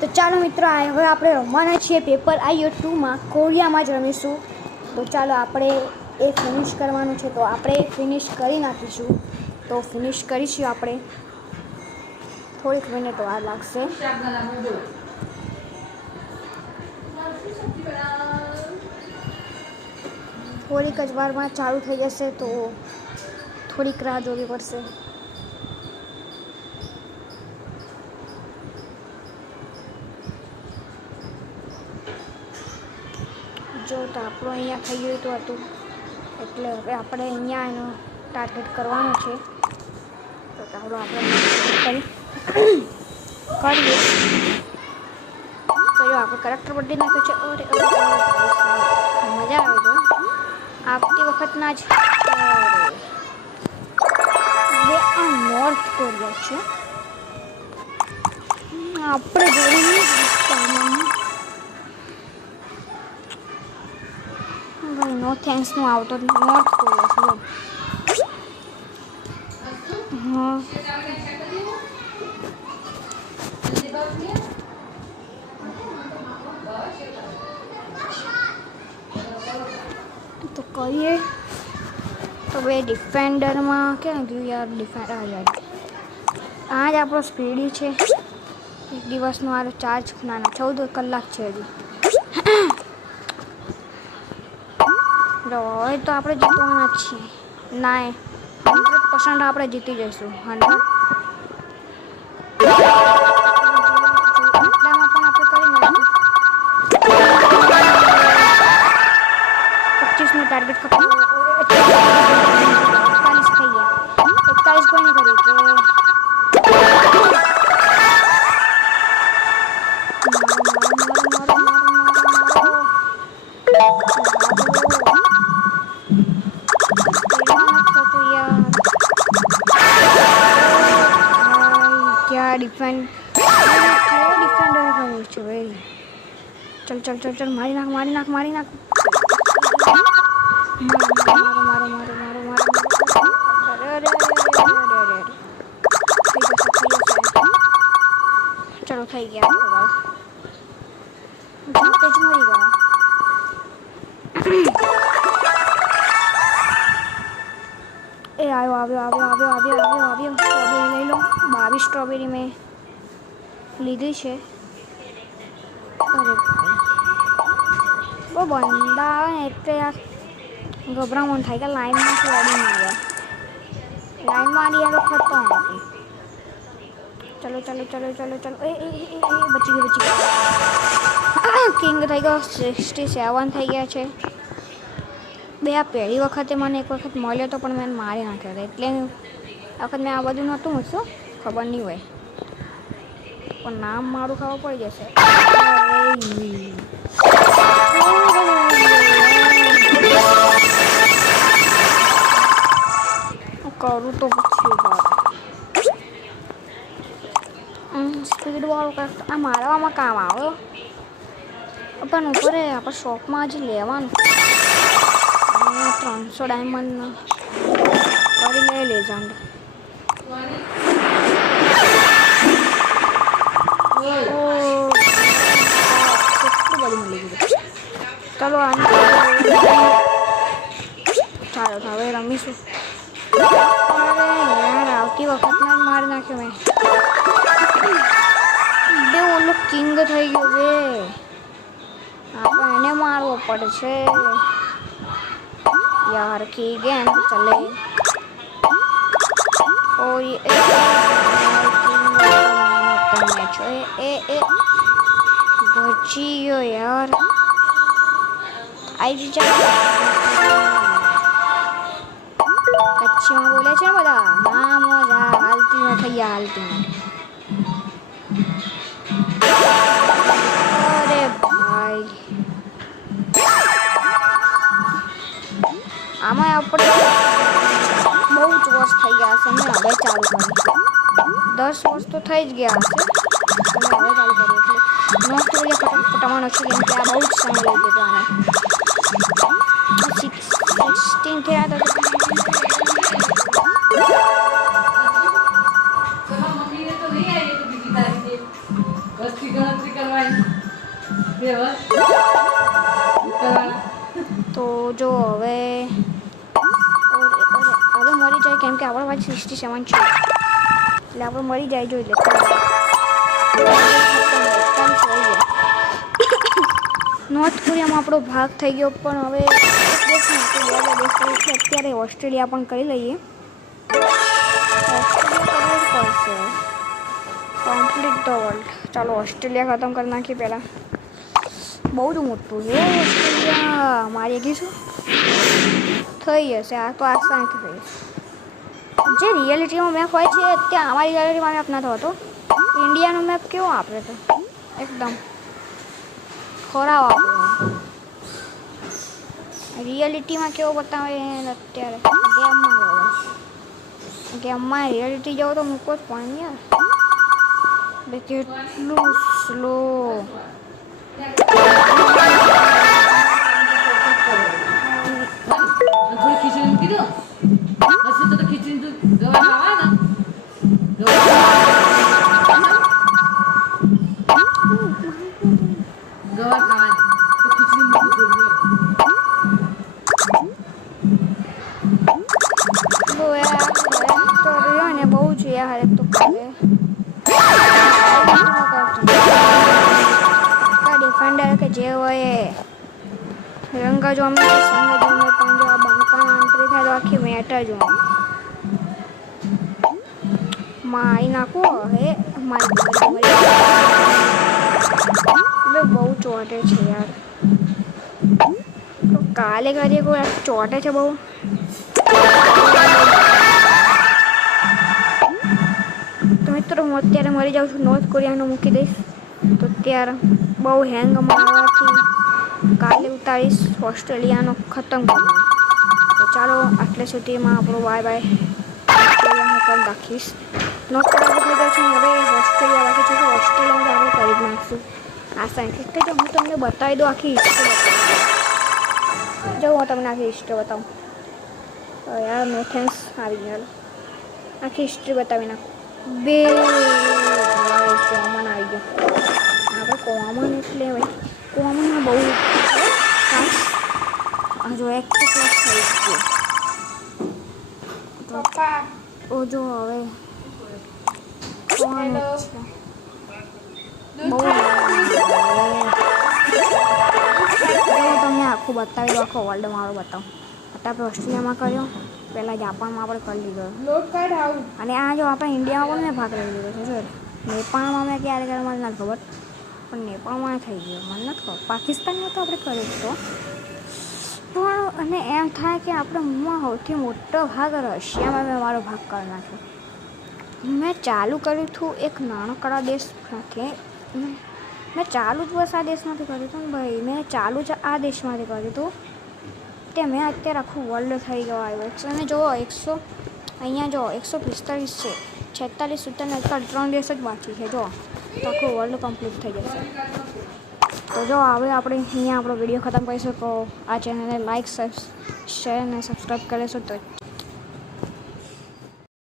તો ચાલો મિત્રો હવે આપણે રમવાના છીએ પેપર IO2 માં કોરિયામાં જ રમીશું. તો ચાલો આપણે એ ફિનિશ કરવાનું છે, તો આપણે ફિનિશ કરી નાખીશું. તો ફિનિશ કરીશું આપણે. થોડીક મિનિટ વાર લાગશે. થોડીક જ વારમાં ચાલુ થઈ જશે, તો થોડીક રાહ જોવી પડશે. જો તો આપણું અહીંયા થઈ ગયું હતું, એટલે હવે આપણે અહીંયા એનો ટાર્ગેટ કરવાનું છે. તો ચાલો આપણે કરીએ. તો જો આપણે કરેક્ટર બદલી નાખ્યું છે. મજા આવે છે આવતી વખતના જ. આ નોર્થ કોરિયા છે. આપણે જોયું નો થેન્ક્સ નું આવતો નોર્થ કોરિયા છે. હા તો કરીએ. તો ભાઈ ડિફેન્ડરમાં ક્યાં ગયું યાર? ડિફેન્ડર યાર આ જ આપણો સ્પીડી છે. એક દિવસનો આ ચાર્જ ના 14 કલાક છે હજી. હવે તો આપણે જીતવાના જ છીએ. ના 100% આપણે જીતી જઈશું. 100 આટલામાં પણ આપણે કરી નાખ્યું. 25 નું ટાર્ગેટ ખતમ. 41 થઈ ગયા. 41 કોઈ નહીં કર્યું કે ડિફેન્ડ ડિફેન્ડર કર્યું છે ભાઈ. ચલ મારી નાખ. ચલો થઈ ગયા. જાતે જ મરી ગયા. એ આવ્યો. સ્ટ્રોબેરી લઈ લો. 22 સ્ટ્રોબેરી મેં લીધી છે. અરે બહુ બંદા આવે ને એટલે યાર ગભરામણ થાય કે લાઈનમાંથી અડીને આવ્યા. લાઈનમાં અડી આવ્યો ખતમ. ચલો એ બચી ગયો. કિંગ થઈ ગયો. 67 થઈ ગયા છે. બે આ પહેલી વખતે મને એક વખત મળ્યો હતો, પણ મેં મારી નાખ્યો હતો. એટલે આ વખત મેં આ બધું નહોતું મૂકશું. ખબર નહીં હોય, પણ નામ મારું ખબર પડી જશે. કરું તો સ્પીડ વાળું કરતા આ મારવામાં કામ આવ્યો. પણ ઉપર આપણે શોપમાં હજી લેવાનું 300 ડાયમંડ કરી લે લેજન્ડ. કેટલું બધું મળી ગયું. ચાલો હવે રમીશું. યાર આવતી વખતના જ મારી નાખ્યો મેં. બે ઓલો કિંગ થઈ ગયો. બે આપણે એને મારવો પડશે यार. की गेम चले और ये बचियो यार. आई जा कच्चीમાં બોલે છે બધા. હા મોજા હાલતી ન થઈ હાલતી. અરે ભાઈ આમાં આપણે બહુ જ વર્ષ થઈ ગયા હશે. મેં હવે ચાલુ કરી 10 વર્ષ તો થઈ જ ગયા હશે. હવે ચાલુ કરી એટલે નોટ કોરિયા પટાવવાનો છે, કેમ કે આ બહુ જ સમય લઈ ગયો આને. 16 થયા હતા. મમ્મીને તો નહીં આવી તો બીજી તારીખે 10 થી ગણતરી તો જો હવે મરી જાય કેમ કે આપણા પાસે 67 છે એટલે આપણે મરી જાય જો એટલે નોર્થ કોરિયામાં આપણો ભાગ થઈ ગયો પણ હવે અત્યારે ઓસ્ટ્રેલિયા પણ કરી લઈએ. ઓસ્ટ્રેલિયા કરવું જ પડશે કમ્પ્લીટ ધ વર્લ્ડ. ચાલો ઓસ્ટ્રેલિયા ખતમ કરી નાખીએ પહેલાં. બહુ જ મોટું છે ઓસ્ટ્રેલિયા. મારી ગીશું થઈ જશે આ તો આસાન થઈ જશે. જે રિયાલિટીમાં મેપ હોય છે ત્યાં અમારી ગેલેરીમાં મેપ નતો હોતો. ઇન્ડિયાનો મેપ કેવો આપણે તો એકદમ ખરાબ આપણો. રિયાલિટીમાં કેવો બતાવે અત્યારે ગેમમાં રિયાલિટી જાઓ તો મૂકો જ પણ યાર કેટલું સ્લો. બહુ છે યાર એક તો ડિફેન્ડર કે જે હોય રંગા જો અમે સંગ જો અમે પણ જો બંકાના અંતરી થાય તો આખી મેટર જો મારી નાખો હે મારી એટલે બહુ ચોટે છે યાર. તો કાલે કરીએ કોઈ ચોટે છે બહુ. તો મિત્રો હું અત્યારે મરી જાઉં છું. નોર્થ કોરિયાનું મૂકી દઈશ તો અત્યારે બહુ હેંગ મારવાથી કાલે ઉતારીશ ઓસ્ટ્રેલિયાનો ખતમ કરી. તો ચાલો આટલે સુધીમાં આપણું બાય બાય ઓસ્ટ્રેલિયાનું પણ રાખીશ. નોર્થ કોરિયા થઈ ગયો છે હવે ઓસ્ટ્રેલિયા બાકી છે તો ઓસ્ટ્રેલિયામાં આપણે કરી જ નાખીશું આસાન. એટલે જો હું તમને બતાવી દઉં આખી હિસ્ટ્રી બતાવું. જો હું તમને આખી હિસ્ટ્રી બતાવું યાર મેથેન્સ આવી ગયો. આખી હિસ્ટ્રી બતાવી નાખું. બે કોમન આવી ગયો. આપણે કોમન એટલે ભાઈ કોમનમાં બહુ જો એક પ્લસ થઈ ગયો. તો જો હવે કોણ બહુ તમને આખું બતાવી દો. આખો વર્લ્ડ મારો બતાવું. આપણે ઓસ્ટ્રેલિયામાં કર્યો પહેલાં જાપાનમાં આપણે કરી લીધો અને આ જો આપણે ઇન્ડિયામાં પણ મેં ભાગ લઈ લીધો છે. જો નેપાળમાં મેં ક્યારે કર્યો મને નથી ખબર પણ નેપાળમાં થઈ ગયો મને નથી ખબર. પાકિસ્તાનમાં તો આપણે કર્યું તો પણ અને એમ થાય કે આપણે સૌથી મોટો ભાગ રશિયામાં મેં મારો ભાગ કરી નાખ્યો. મેં ચાલુ કર્યું હતું એક નાનકડા દેશ સાથે. મેં ચાલુ જ બસ આ દેશમાંથી કર્યું હતું ને ભાઈ. મેં ચાલુ જ આ દેશમાંથી કર્યું હતું તે મેં અત્યારે આખું વર્લ્ડ થઈ ગયો આવ્યો છે. અને જો અહીંયા જો 145 છે 46 57 અત્યારે 3 દેશ જ બાકી છે. જો તો આખું વર્લ્ડ કમ્પ્લીટ થઈ જશે. તો જો હવે આપણે અહીંયા આપણો વિડીયો ખતમ કરીશું. તો આ ચેનલને લાઈક શેર અને સબસ્ક્રાઈબ કરીશું તો